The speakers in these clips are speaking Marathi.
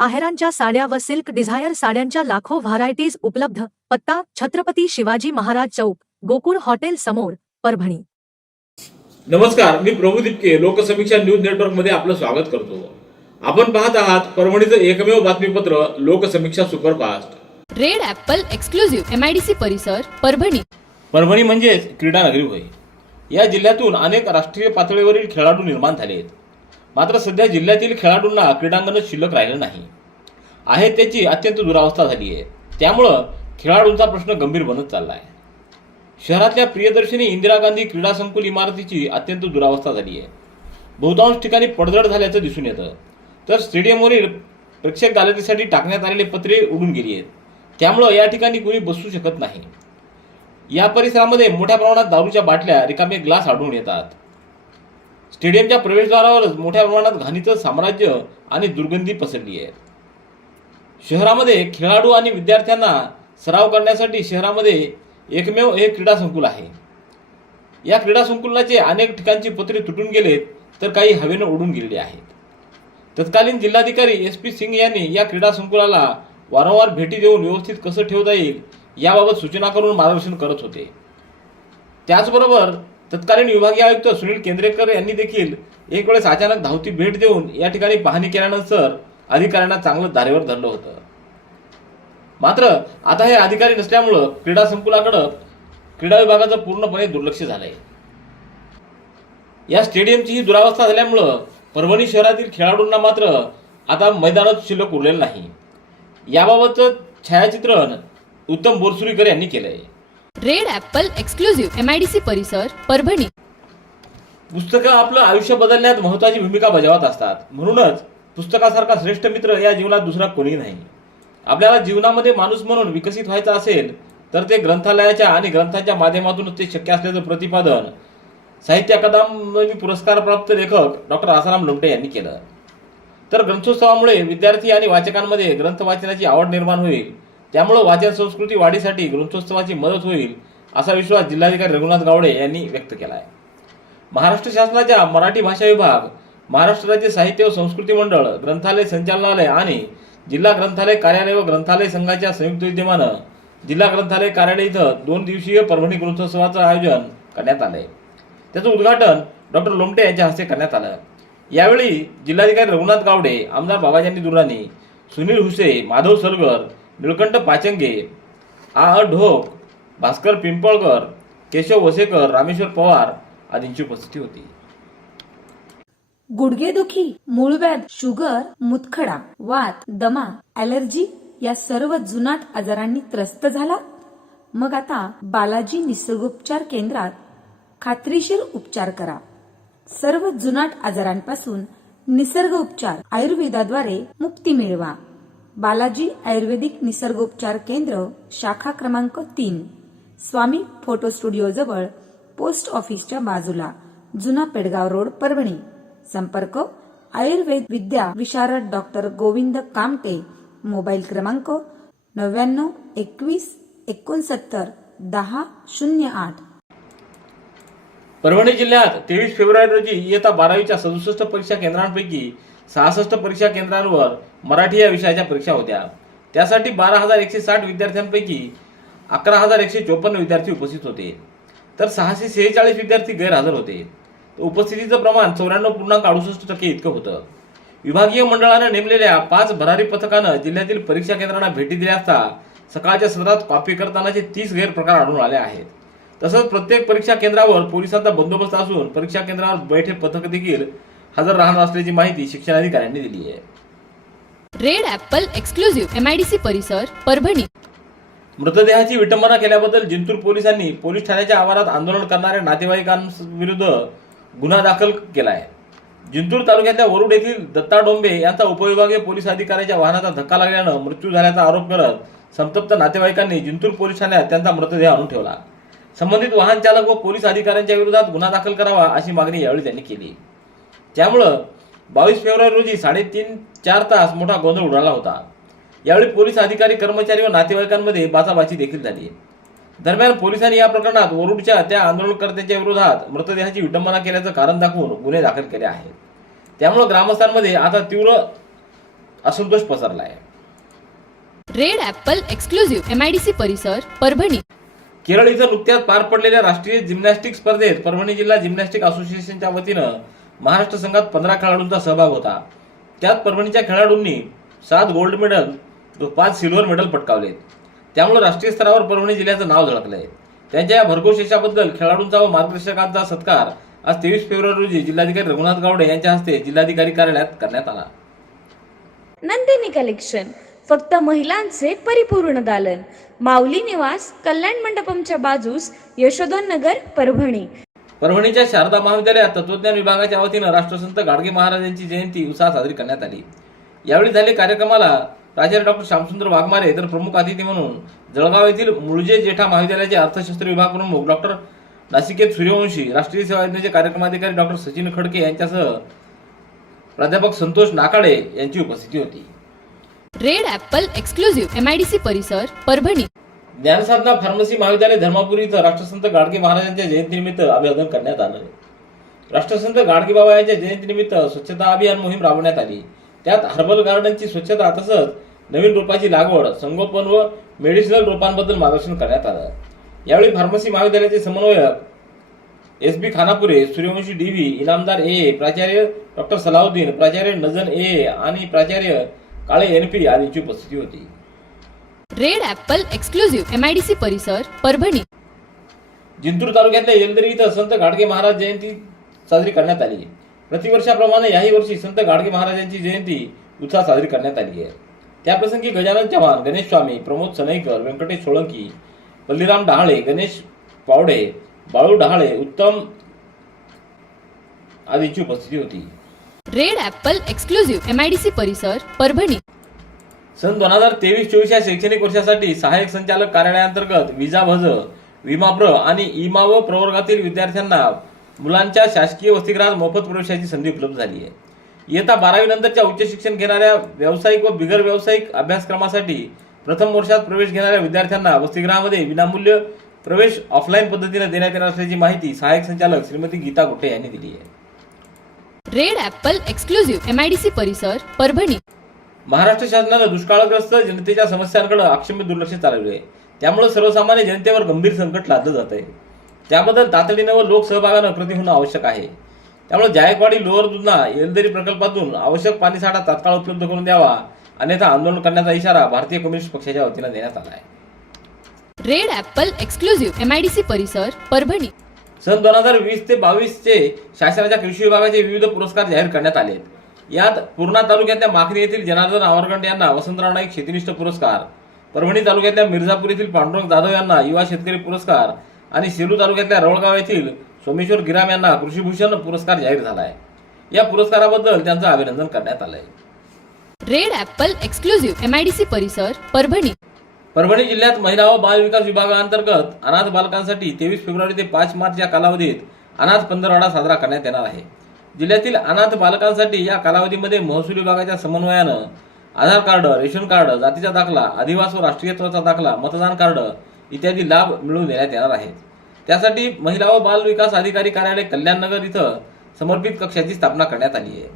आहेरांच्या साड्या व सिल्क डिझायर साड्यांच्या लाखो व्हरायटीज उपलब्ध. पत्ता छत्रपती शिवाजी महाराज चौक गोकुळ हॉटेल समोर परभणी. नमस्कार मी प्रभू दिपके लोकसमीक्षा न्यूज नेटवर्कमध्ये आपलं स्वागत करतो. आपण पाहत आहात परभणीचं एकमेव बातमीपत्र Loksamiksha superfast. Red apple exclusive MIDC परिसर परभणी. परभणी म्हणजेच क्रीडा नगरी होय. या जिल्ह्यातून अनेक राष्ट्रीय पातळीवरील खेळाडू निर्माण झाले आहेत मात्र सध्या जिल्ह्यातील खेळाडूंना क्रीडांगणच शिल्लक राहिलं नाही. आहे त्याची अत्यंत दुरावस्था झाली आहे त्यामुळं खेळाडूंचा प्रश्न गंभीर बनत चालला आहे शहरातल्या प्रियदर्शनी इंदिरा गांधी क्रीडा संकुल इमारतीची अत्यंत दुरावस्था झाली आहे बहुतांश ठिकाणी पडझड झाल्याचं दिसून येतं. तर स्टेडियमवरील प्रेक्षक दालतीसाठी टाकण्यात आलेले पत्रे उडून गेली आहेत त्यामुळं या ठिकाणी कोणी बसू शकत नाही. या परिसरामध्ये मोठ्या प्रमाणात दारूच्या बाटल्या रिकामे ग्लास आढळून येतात. स्टेडियमच्या प्रवेशद्वारावरच मोठ्या प्रमाणात घाणीचं साम्राज्य आणि दुर्गंधी पसरली आहे शहरामध्ये खेळाडू आणि विद्यार्थ्यांना सराव करण्यासाठी शहरामध्ये एकमेव हे क्रीडा संकुल आहे. या क्रीडा संकुलाचे अनेक ठिकाणची पत्रे तुटून गेलेत तर काही हवेनं उडून गेलेली आहेत. तत्कालीन जिल्हाधिकारी एस पी सिंग यांनी या क्रीडा संकुलाला वारंवार भेटी देऊन व्यवस्थित कसं ठेवता येईल याबाबत सूचना करून मार्गदर्शन करत होते. त्याचबरोबर तत्कालीन विभागीय आयुक्त सुनील केंद्रेकर यांनी देखील एक वेळेस अचानक धावती भेट देऊन या ठिकाणी पाहणी केल्यानंतर अधिकाऱ्यांना चांगलं धारेवर धरलं होतं. मात्र आता हे अधिकारी नसल्यामुळं क्रीडा संकुलाकडं क्रीडा विभागाचं पूर्णपणे दुर्लक्ष झालंय. या स्टेडियमची ही दुरावस्था झाल्यामुळं परभणी शहरातील खेळाडूंना मात्र आता मैदानात शिल्लक उरलेलं नाही. याबाबतचं छायाचित्रण उत्तम बोरसुरीकर यांनी केलंय. रेड ॲपल एक्सक्लुझिव्ह एमआयडीसी परिसर परभणी. पुस्तकं आपलं आयुष्य बदलण्यात महत्वाची भूमिका बजावत असतात. म्हणूनच पुस्तकासारखा श्रेष्ठ मित्र या जीवनात दुसरा कोणी नाही. आपल्याला जीवनामध्ये माणूस म्हणून विकसित व्हायचं असेल तर ते ग्रंथालयाच्या आणि ग्रंथांच्या माध्यमातूनच ते शक्य असल्याचं प्रतिपादन साहित्य अकादमी पुरस्कारप्राप्त लेखक डॉक्टर आसाराम लोमटे यांनी केलं. तर ग्रंथोत्सवामुळे विद्यार्थी आणि वाचकांमध्ये ग्रंथ वाचनाची आवड निर्माण होईल. त्यामुळे वाचन संस्कृती वाढीसाठी ग्रंथोत्सवाची मदत होईल असा विश्वास जिल्हाधिकारी रघुनाथ गावडे यांनी व्यक्त केला आहे महाराष्ट्र शासनाच्या मराठी भाषा विभाग महाराष्ट्र राज्य साहित्य व संस्कृती मंडळ ग्रंथालय संचालनालय आणि जिल्हा ग्रंथालय कार्यालय व ग्रंथालय संघाच्या संयुक्त विद्यमानं जिल्हा ग्रंथालय कार्यालय इथं दोन दिवसीय परभणी ग्रंथोत्सवाचं आयोजन करण्यात आलंय. त्याचं उद्घाटन डॉक्टर लोमटे यांच्या हस्ते करण्यात आलं. यावेळी जिल्हाधिकारी रघुनाथ गावडे आमदार बाबाजानी दुरानी सुनील हुसे माधव सलगर निळकंठ पाचंगे आह ढोक भास्कर पिंपळकर केशव वसेकर रामेश्वर पवार आदींची उपस्थिती होती. गुडघेदुखी मूळव्याध शुगर मुतखडा वात दमा ॲलर्जी या सर्व जुनाट आजारांनी त्रस्त झाला. मग आता बालाजी निसर्गोपचार केंद्रात खात्रीशीर उपचार करा. सर्व जुनाट आजारांपासून निसर्ग उपचार आयुर्वेदाद्वारे मुक्ती मिळवा. बालाजी आयुर्वेदिक निसर्गोपचार केंद्र शाखा क्रमांक तीन. स्वामी फोटो स्टुडिओ जवळ पोस्ट ऑफिसच्या बाजूला जुना पेडगाव रोड परभणी. संपर्क आयुर्वेद विद्या विशारद डॉक्टर गोविंद कामटे. मोबाईल क्रमांक नव्याण्णव एकवीस एकोणसत्तर दहा शून्य आठ. परभणी जिल्ह्यात तेवीस फेब्रुवारी रोजी इयत्ता बारावीच्या सदुसष्ट परीक्षा केंद्रांपैकी सहासष्ट परीक्षा केंद्रांवर मराठी या विषयाच्या परीक्षा होत्या. त्यासाठी बारा हजार एकशे साठ विद्यार्थ्यांपैकी अकरा हजार एकशे चोपन्न विद्यार्थी उपस्थित होते. तर सहाशे सेहेचाळीस विद्यार्थी गैरहजर होते. तर उपस्थितीचं प्रमाण चौऱ्याण्णव पूर्णांक अडुसष्ट टक्के इतकं होतं. विभागीय मंडळानं नेमलेल्या पाच भरारी पथकानं जिल्ह्यातील परीक्षा केंद्रांना भेटी दिल्या असता सकाळच्या सत्रात कॉपी करतानाचे तीस गैरप्रकार आढळून आले आहेत. तसंच प्रत्येक परीक्षा केंद्रावर पोलिसांचा बंदोबस्त असून परीक्षा केंद्रावर बैठे पथक देखील हजर राहणार असल्याची माहिती शिक्षणाधिकाऱ्यांनी दिली आहे. रेड ॲपल एक्सक्लुझिव्ह एमआयडीसी परिसर परभणी. मृतदेहाची विटंबना केल्याबद्दल जिंतूर पोलिसांनी पोलीस ठाण्याच्या आवारात आंदोलन करणाऱ्या नातेवाईकांविरुद्ध गुन्हा दाखल केला आहे जिंतूर तालुक्यातल्या वरुड येथील दत्ता डोंबे यांचा उपविभागीय पोलीस अधिकाऱ्याच्या वाहनाचा धक्का लागल्यानं मृत्यू झाल्याचा आरोप करत संतप्त नातेवाईकांनी जिंतूर पोलीस ठाण्यात त्यांचा मृतदेह आणून ठेवला. संबंधित वाहन चालक व पोलीस अधिकाऱ्यांच्या विरोधात गुन्हा दाखल करावा अशी मागणी यावेळी त्यांनी केली. त्यामुळं बावीस फेब्रुवारी रोजी साडेतीन चार तास मोठा गोंधळ उडाला होता. यावेळी पोलीस अधिकारी कर्मचारी व नातेवाईकांमध्ये बाचाबाची देखील झाली. दरम्यान पोलिसांनी या प्रकरणात वरुडच्या त्या आंदोलनकर्त्यांच्या विरोधात मृतदेहाची विटंबना केल्याचं कारण दाखवून गुन्हे दाखल केले आहेत. त्यामुळे ग्रामस्थांमध्ये आता तीव्र असंतोष पसरला आहे red apple exclusive M I D C परिसर परभणी. केरळ इथं नुकत्याच पार पडलेल्या राष्ट्रीय जिम्नॅस्टिक स्पर्धेत परभणी जिल्हा जिम्नॅस्टिक असोसिएशनच्या वतीनं महाराष्ट्र संघात पंधरा खेळाडूंचा सहभाग होता. त्यात परभणीच्या खेळाडूंनी सात गोल्ड मेडल व पाच सिल्वर मेडल पटकावलेत. त्यामुळे राष्ट्रीय स्तरावर परभणी जिल्ह्याचं नाव झळकलंय. त्यांच्या या भरघोस यशाबद्दल खेळाडूंचा व मार्गदर्शकांचा सत्कार आज तेवीस फेब्रुवारी रोजी जिल्हाधिकारी रघुनाथ गावडे यांच्या हस्ते जिल्हाधिकारी कार्यालयात करण्यात आला. नंदिनी कलेक्शन फक्त महिलांचे परिपूर्ण दालन. माऊली निवास कल्याण मंडपमच्या बाजूस यशोधन नगर परभणी. परभणीच्या शारदा महाविद्यालयात तत्वज्ञान विभागाच्या वतीनं राष्ट्रसंत गाडगे महाराज यांची जयंती उत्साहात साजरी करण्यात आली. यावेळी झाले कार्यक्रमाला प्राचार्य डॉक्टर श्यामसुंदर वाघमारे तर प्रमुख अतिथी म्हणून जळगाव येथील मुळजे जेठा महाविद्यालयाचे अर्थशास्त्र विभाग प्रमुख डॉक्टर नाशिकेत सूर्यवंशी राष्ट्रीय सेवा योजनेचे कार्यक्रमाधिकारी डॉक्टर सचिन खडके यांच्यासह प्राध्यापक संतोष नाकाडे यांची उपस्थिती होती. रेड एक्सक्लुझिव्ह एमआयडीसी परिसर परभणी. ज्ञानसाधना फार्मसी महाविद्यालय धर्मापुरी इथं राष्ट्रसंत गाडगे महाराजांच्या जयंतीनिमित्त अभिवादन करण्यात आलं. राष्ट्रसंत गाडगे बाबा यांच्या जयंतीनिमित्त स्वच्छता अभियान मोहीम राबवण्यात आली. त्यात हर्बल गार्डनची स्वच्छता तसंच नवीन रोपाची लागवड संगोपन व मेडिसिनल रोपांबद्दल मार्गदर्शन करण्यात आलं. यावेळी फार्मसी महाविद्यालयाचे समन्वयक S B Khanapure Suryawanshi D V Inamdar A प्राचार्य डॉक्टर सलाउद्दीन प्राचार्य नजन ए आणि प्राचार्य काळे एन पी आदींची उपस्थिती होती. Red apple exclusive M I D C परिसर परभणी. जिंतूर तालुक्यातल्या येलदरी इथं संत गाडगे महाराज जयंती साजरी करण्यात आली प्रतिवर्षाप्रमाणे याही वर्षी संत गाडगे महाराजांची जयंती उत्साह साजरी करण्यात आली आहे. त्याप्रसंगी गजानन चव्हाण गणेश स्वामी प्रमोद सनईकर व्यंकटेश सोळंकी पल्लीराम डहाळे गणेश पावडे बाळू डहाळे उत्तम आदींची उपस्थिती होती. Red apple exclusive M I D C परिसर परभणी. सन दोन हजार तेवीस चोवीस या शैक्षणिक वर्षासाठी सहाय्यक संचालक कार्यालयांतर्गत विजा भज विमाप्र आणि इमा व प्रवर्गातील विद्यार्थ्यांना मुलांच्या शासकीय वसतिगृहात मोफत प्रवेशाची संधी उपलब्ध झाली आहे. इयत्ता बारावी नंतरच्या उच्च शिक्षण घेणाऱ्या व्यावसायिक व बिगर व्यावसायिक अभ्यासक्रमासाठी प्रथम वर्षात प्रवेश घेणाऱ्या विद्यार्थ्यांना वसतिगृहामध्ये विनामूल्य प्रवेश ऑफलाईन पद्धतीने देण्यात येणार असल्याची माहिती सहाय्यक संचालक श्रीमती गीता गोटे यांनी दिली आहे. रेड ऍपल एक्सक्लुझिव्ह एमआयडीसी परिसर परभणी. महाराष्ट्र शासनानं दुष्काळग्रस्त जनतेच्या समस्यांकडे अक्षम्य दुर्लक्ष चालवले. आहे त्यामुळे सर्वसामान्य जनतेवर गंभीर संकट लादलं जात आहे त्याबद्दल तातडीनं व लोकसहभागानं कृती होणं आवश्यक आहे. त्यामुळे जायकवाडी लोअर दुधना येलदरी प्रकल्पातून आवश्यक पाणीसाठा तात्काळ उपलब्ध करून द्यावा अन्यथा आंदोलन करण्याचा इशारा भारतीय कम्युनिस्ट पक्षाच्या वतीनं देण्यात आला आहे. Red apple exclusive M I D C परिसर परभणी. सन दोन हजार वीस ते बावीसचे शासनाच्या कृषी विभागाचे विविध पुरस्कार जाहीर करण्यात आले आहेत यात पूर्णा तालुक्यातल्या माखणी येथील जनार्दन आवरगंड यांना वसंतराव नाईक शेतीनिष्ठ पुरस्कार परभणी तालुक्यातल्या मिर्झापूर येथील पांडुरंग जाधव यांना युवा शेतकरी पुरस्कार आणि सेलू तालुक्यातल्या रवळगाव येथील सोमेश्वर गिराम यांना कृषीभूषण पुरस्कार जाहीर झाला आहे या पुरस्काराबद्दल त्यांचं अभिनंदन करण्यात आलंय. Red apple exclusive M I D C परिसर परभणी. परभणी जिल्ह्यात महिला व बाल विकास विभागाअंतर्गत अनाथ बालकांसाठी तेवीस फेब्रुवारी ते पाच मार्च या कालावधीत अनाथ पंधरवाडा साजरा करण्यात येणार आहे. जिल्ह्यातील अनाथ बालकांसाठी या कालावधीमध्ये महसूल विभागाच्या समन्वयानं आधार कार्ड रेशन कार्ड जातीचा दाखला अधिवास व राष्ट्रीयत्वाचा दाखला मतदान कार्ड इत्यादी लाभ मिळवून देण्यात येणार आहेत. त्यासाठी महिला व बाल विकास अधिकारी कार्यालय कल्याणनगर इथं समर्पित कक्षाची स्थापना करण्यात आली आहे.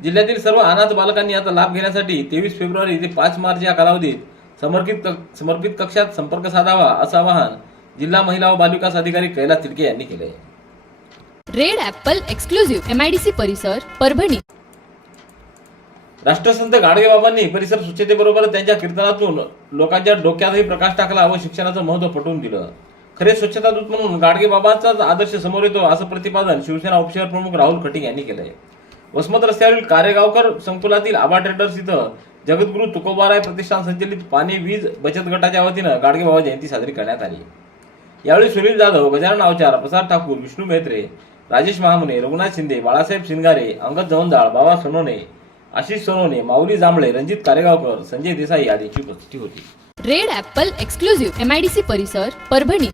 जिल्ह्यातील सर्व अनाथ बालकांनी याचा लाभ घेण्यासाठी तेवीस फेब्रुवारी ते पाच मार्च या कालावधीत समर्पित समर्पित कक्षात संपर्क साधावा असं आवाहन जिल्हा महिला व बालविकास अधिकारी कैलास तिडके यांनी केले आहे रेड ऍपल एक्सक्लुझिव्ह एमआयडीसी परिसर परभणी. राष्ट्रसंत गाडगेबाबांनी परिसर स्वच्छतेबरोबर त्यांच्या कीर्तनातून लोकांच्या डोक्यातही प्रकाश टाकला व शिक्षणाचं महत्त्व पटवून दिलं. खरे स्वच्छता दूत म्हणून गाडगेबाबांचाच आदर्श समोर येतो असं प्रतिपादन शिवसेना उपशहर प्रमुख राहुल खटिंग यांनी केलंय. वसमत रस्त्यावरील कारेगावकर संकुलातील आबा ट्रेडर्स इथं जगद्गुरू तुकोबाराय प्रतिष्ठान संचलित पाणी वीज बचत गटाच्या वतीनं गाडगेबाबा जयंती साजरी करण्यात आली. यावेळी सुनील जाधव गजानन अवचार प्रसाद ठाकूर विष्णू मेत्रे राजेश महामुने रघुनाथ शिंदे बाळासाहेब शिंगारे अंगद जवंजाळ बाबा सोनवणे आशिष सोनवणे माऊली जांभळे रणजित कारेगावकर संजय देसाई आदींची उपस्थिती होती. Red apple exclusive M I D C परिसर परभणी.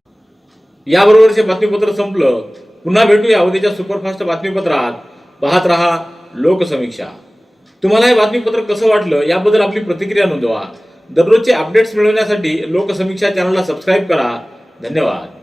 याबरोबरचे बातमीपत्र संपलं. पुन्हा भेटूया उद्याच्या सुपरफास्ट बातमीपत्रात. पाहत रहा लोकसमीक्षा. तुम्हाला हे बातमीपत्र कसं वाटलं याबद्दल आपली प्रतिक्रिया नोंदवा. दररोजचे अपडेट्स मिळवण्यासाठी लोकसमीक्षा चॅनलला सबस्क्राईब करा. धन्यवाद.